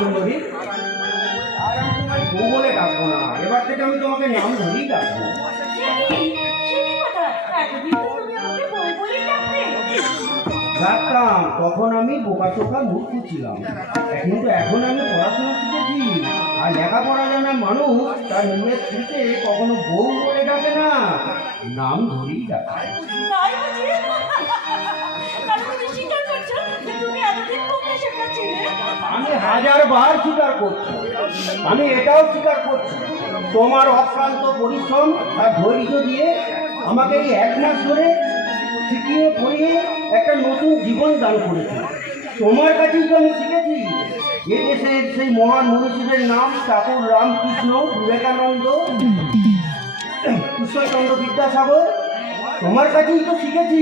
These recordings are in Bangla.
সুন্দরী আর আমি তোমায় বউ বলে ডাকবো না। এবার থেকে আমি তোমাকে নাম ধরেই ডাকবো। ডাকতাম তখন আমি বোকা চোখা মূর্খ ছিলাম। কিন্তু এখন আমি পড়াশোনা শিখেছি আর লেখাপড়া জানা মানুষ তার নিজের স্ত্রীকে কখনো বউ বলে ডাকে না। নাম ধরেই ডাকে আমি হাজার বার স্বীকার করছি। আমি এটাও স্বীকার করছি। তোমার অক্লান্ত পরিশ্রম আর ধৈর্য দিয়ে আমাকে এই এক মাস ধরে শিখিয়ে পড়িয়ে একটা নতুন জীবন দান করেছে। তোমার কাছেই তো আমি শিখেছি এ দেশের সেই মহান মনীষীদের নাম ঠাকুর রামকৃষ্ণ বিবেকানন্দ, ঈশ্বরচন্দ্র বিদ্যাসাগর। তোমার কাছেই তো শিখেছি।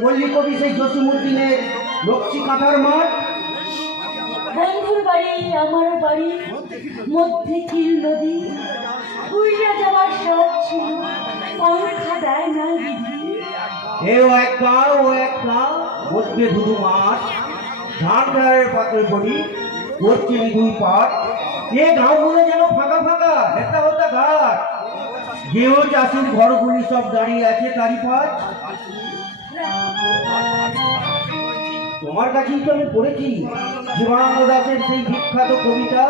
পল্লী কবি সেই জসিমুদ্দিনের লক্ষ্মী কাঁথার মাঠ বন্ধুর বাড়ি আমার বাড়ি মধ্যে কিল নদী উইরা যাওয়ার সব ছিল পরীক্ষা দেয় না বিধি এও এক গাঁ ও এক গাঁ মধ্যে ধুধু মাঠ ধান গায়ের পাত্রে পড়ি করছে দুই পাট এ গাঁওগুলো যেন ফাঁকা ফাঁকা হেতা হতা ঘাট গেহ চাষির ঘরগুলি সব দাঁড়িয়ে আছে তারি পাঁচ তোমার কাছেই তো আমি পড়েছি। জীবনানন্দ দাসের সেই বিখ্যাত কবিতা।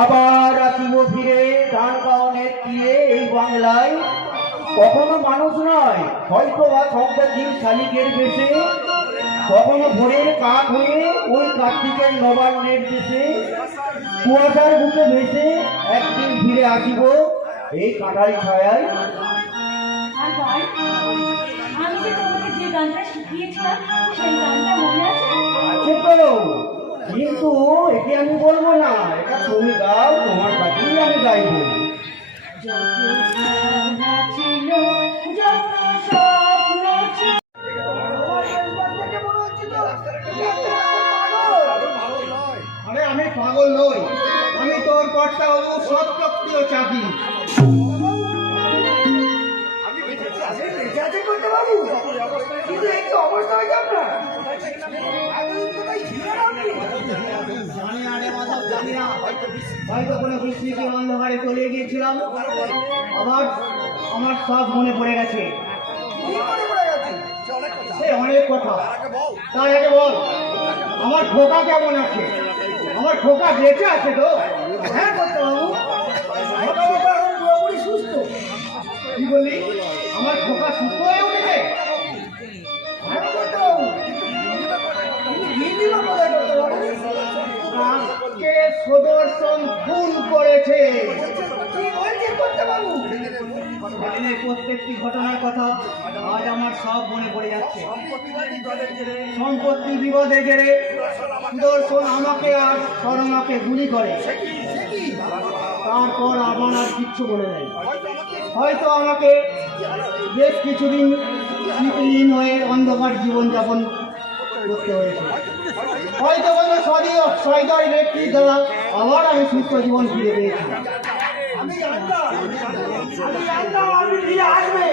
আবার আসিব ফিরে ধান গাওয়ানের তীরে এই বাংলায়। কখনো মানুষ নয়, হয়তো বা সম্পত্তির শালিকের বেশে। কখনো ভোরের কাক হয়ে ওই কার্তিকের নবান্নের দেশে। কুয়াশার বুকে ভেসে একদিন ফিরে আসিব এই কাঁঠাল ছায়ায়। আমি তো কিন্তু একে আমি বলব না, এটা তুমি গাও, তোমার কাছেই আমি গাইবো। আমি পাগল নই। আমি তোর কর্তা বাবু সত্যপ্রিয় চাকরি। বাবু কিন্তু এই অবস্থা হয়েছে আপনার? হয়তো কোনো বিস্মৃতির অন্ধকারে চলে গিয়েছিলাম আবার আমার সব মনে পড়ে গেছে। সে অনেক কথা। তার আগে বল আমার খোকা কেমন আছে? আমার খোকা বেঁচে আছে তো? হ্যাঁ সব মনে পড়ে যাচ্ছে সম্পত্তি বিবাদে জেরে সুদর্শন আমাকে আর গুলি করে তারপর আমার আর কিচ্ছু বলে নেই হয়তো আমাকে বেশ কিছুদিন স্মৃতিহীন হয়ে অন্ধকার জীবনযাপন করতে হয়েছে হয়তো কোনো সদী সহৃদয় ব্যক্তির দ্বারা আবার আমি সুস্থ জীবন ফিরে পেয়েছি আমি জানতাম আমি জানতাম আপনি ফিরে আসবে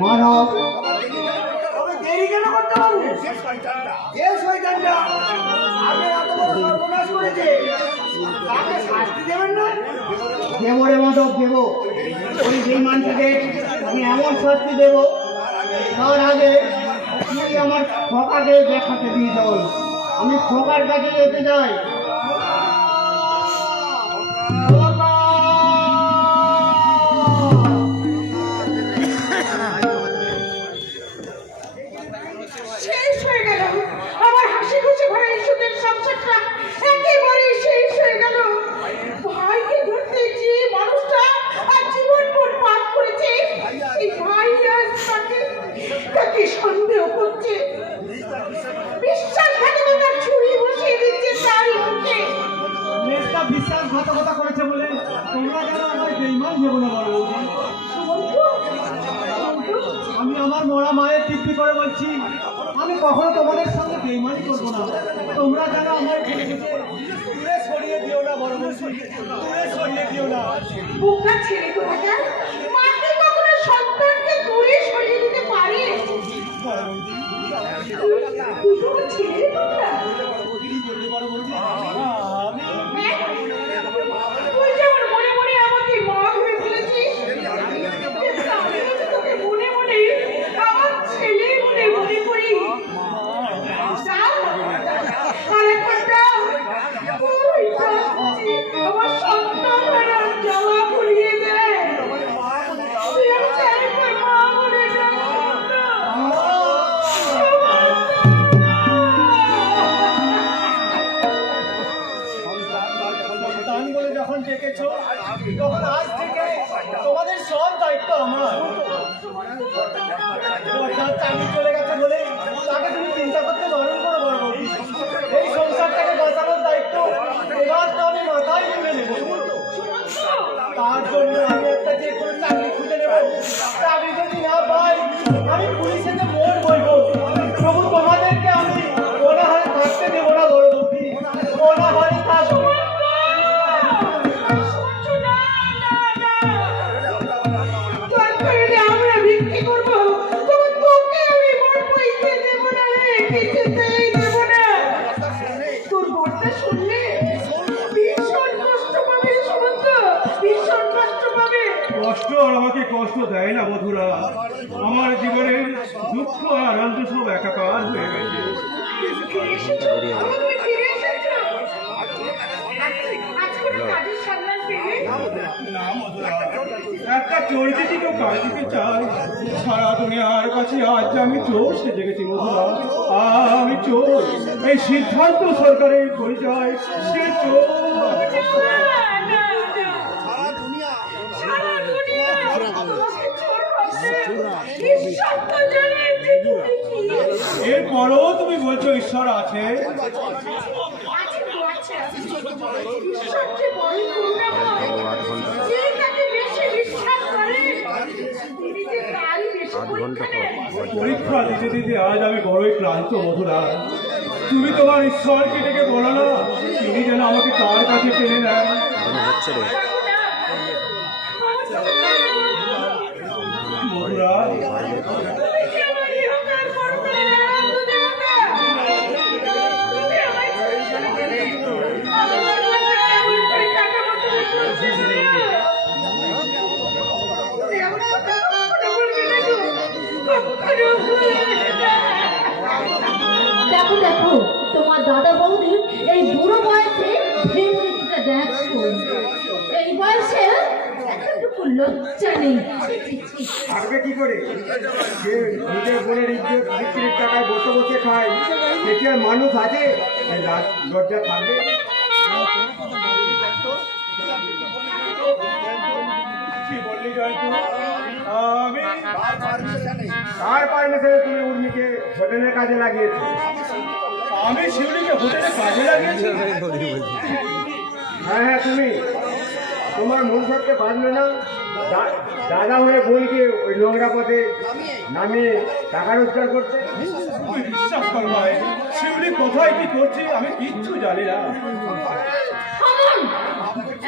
মানব দেরি কেন করতে পারব যে শয়তানটা। আগে এত বড় সর্বনাশ করেছে। তাকে শাস্তি দেবেন না? দেব রে মাধব দেব। ওই বেইমানটাকে আমি এমন শাস্তি দেব। তার আগে তুই আমার খোকাকে দেখাতে দিয়ে চল আমি খোকার কাছে যেতে চাই। বিশ্বাসঘাতকতা করেছে বলে তোমরা কেন আমার বেইমান বলো? আমি আমার মরা মায়ের তৃপ্তি করে বলছি আমি কখনো তোমাদের সঙ্গে বেইমানি করব না। তোমরা কেন আমার দূরে সরিয়ে দিও না বড় দূরে সরিয়ে দিও না। বোকা ছেলে তখন আজ থেকে তোমাদের সব দায়িত্ব আমার। চাকরি চলে গেছে বলে তাকে তুমি চিন্তা করতে বারণ করো বড় এই সংসারটাকে বাঁচানোর দায়িত্ব তোমার তো আমি মাথায় তুলে নেব। তার জন্য আমি একটা যে কোনো চাকরি খুঁজে নেব। চাকরি যদি না পাই, আমি পুলিশের কষ্ট দেয় না বধুরা আমার জীবনের দুঃখ আনন্দ সব একাকার হয়ে গেছে। একটা চরিত্রে কেউ কাজ দিতে চাই। সারা দুনিয়ার কাছে আজ আমি চোর সেজে গেছি মধুরা। আমি চোর। এই সিদ্ধান্ত সরকারের পরিচয়। সে চোর। এরপরও তুমি বলছো ঈশ্বর আছে পরীক্ষা দিতে দিতে আজ আমি বড়ই ক্লান্ত মধুরা তুমি তোমার ঈশ্বরকে ডেকে বলো না, তিনি যেন আমাকে তার কাছে টেনে নেন রাখো না। দাদা বৌদির এই বুড়ো বয়সে ভেঙে এই বয়সে এতটুকু লজ্জা নেই। ছি, ছি, ছি। থাকবে কি করে? যে নিজের বোনের ইজ্জত বিক্রির টাকায় বসে বসে খায় সে কি আর মানুষ আছে? যে লাজ- লজ্জা থাকবে কি বললি জয়তু আমি কার পারমিশনে তুমি উর্মিকে হোটেলের কাজে লাগিয়েছো। আমি শিউলিকে হোটেলে কাজে লাগিয়েছি। হ্যাঁ হ্যাঁ তুমি। তোমার মন সবকে বাঁধলো না দাদা হয়ে বোনকে ওই নোংরা পথে নামিয়ে টাকা রোজগার করতে তুই বিশ্বাস কর ভাই শিউলি কোথায় কি করছে আমি কিচ্ছু জানি না।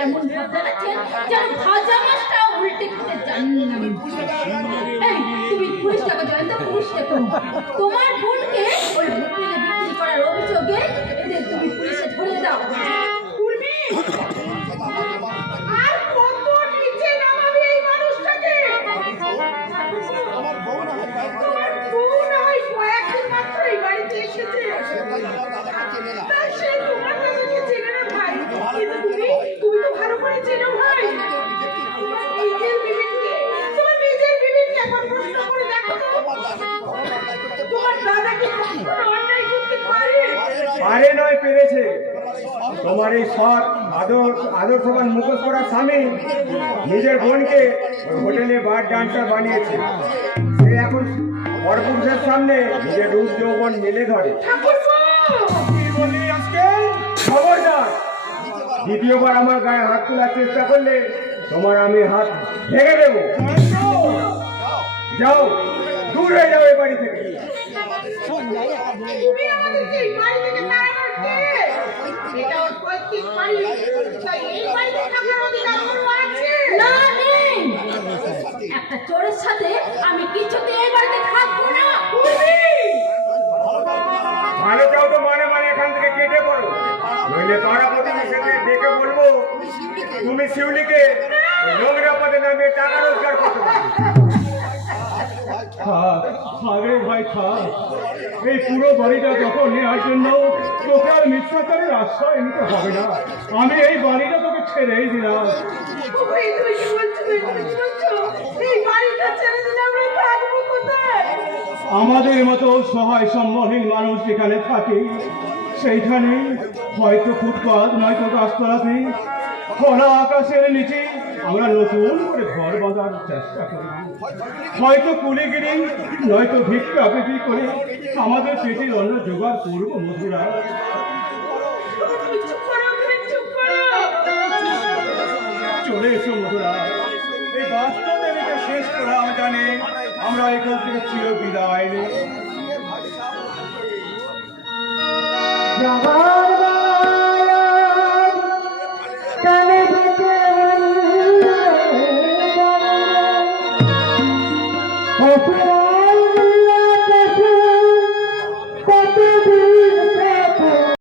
এমন ভাব দেখাচ্ছেন যেন ভাজা মাছটাও উল্টে খেতে জানেন না। তুমি পুলিশ টাকা জয়ন্ত পুলিশ দেখো তোমার বোনকে অভিযোগে এদের তুমি পুলিশে ধরে দাও। তোমার এই সৎ, আদর, আদর্শবান মুখোশ করা স্বামী নিজের বোনকে হোটেলে বার ডান্সার বানিয়েছে। সে এখন পরপুরুষের সামনে নিজের রূপ যৌবন মেলে ধরে। দ্বিতীয়বার আমার গায়ে হাত তোলার চেষ্টা করলে তোমার আমি হাত ভেঙে দেবো। যাও, দূর হয়ে যাও এই বাড়ি থেকে। একটা চোরের সাথে আমি কিছুতে এই ভালো চাও তো মানে মানে এখান থেকে কেটে পড়ো। নইলে পাড়া প্রতিবেশীকে ডেকে বলব, তুমি শিউলিকে থাক এই পুরো বাড়িটা যখন নেওয়ার জন্য তোকে আর মিথ্যাচারের আশ্রয় নিতে হবে না। আমি এই বাড়িটা তোকে ছেড়েই দিলাম? আমাদের মতো সহায় সম্বলহীন মানুষ যেখানে থাকে সেইখানে হয়তো ফুটপাত নয়তো গাছতলাতে খোলা আকাশের নিচে। আমরা নতুন করে ঘর চেষ্টা করি। হয়তো কুলিগিরি, নয়তো করে আমাদের অন্ন জোগাড় করব মধুরা। চলে এসো মধুরা। এই শেষ করা জানে। আমরা এখান থেকে চির বিদায় নেই।